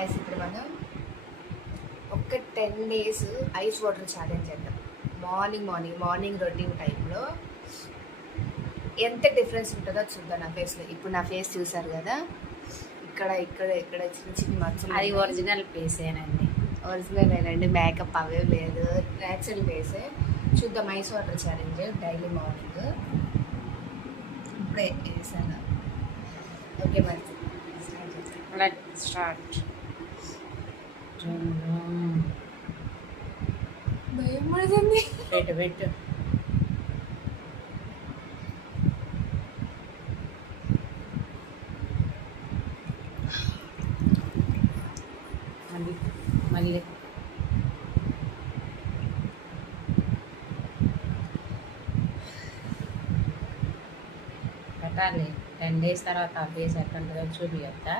Guys ఇప్పుడు మనం ఒక 10 days ఐస్ వాటర్ ఛాలెంజ్ చేద్దాం. మార్నింగ్ రొటీన్ టైంలో ఎంత డిఫరెన్స్ ఉంటుందో చూద్దాం నా ఫేస్లో. ఇప్పుడు నా ఫేస్ చూసారు కదా, ఇక్కడ చిన్న చిన్న మచ్చలు. అది ఒరిజినల్ ఫేసేనండి. ఒరిజినల్ ఏనండి, మేకప్ అవే లేదు, న్యాచురల్ ఫేసే. చూద్దాం ice water challenge daily morning. ఇప్పుడే వేసాను. ఓకే మరి స్టార్ట్. భయం పడుతుంది. పెట్టు మళ్ళీ పెట్టాలి. 10 days తర్వాత ఆ ఫేస్ ఎట్లా ఉంటుందో చూపియొద్దా?